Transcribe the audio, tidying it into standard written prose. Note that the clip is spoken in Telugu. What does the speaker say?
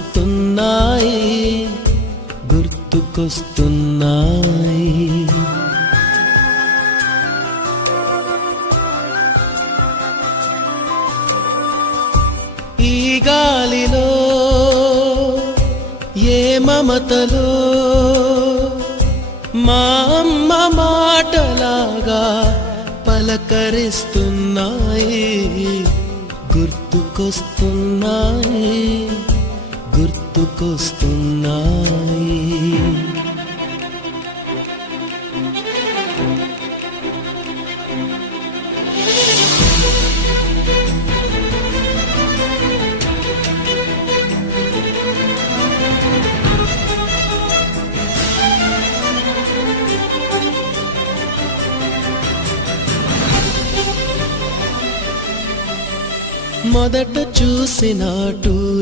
గుర్తుకొస్తున్నాయి గుర్తుకొస్తున్నాయి ఈ గాలిలో ఏ మమతలో మా అమ్మ మాటలాగా పలకరిస్తున్నాయి గుర్తుకొస్తున్నాయి గుర్తుకొస్తున్నాయి మొదట చూసిన టూరె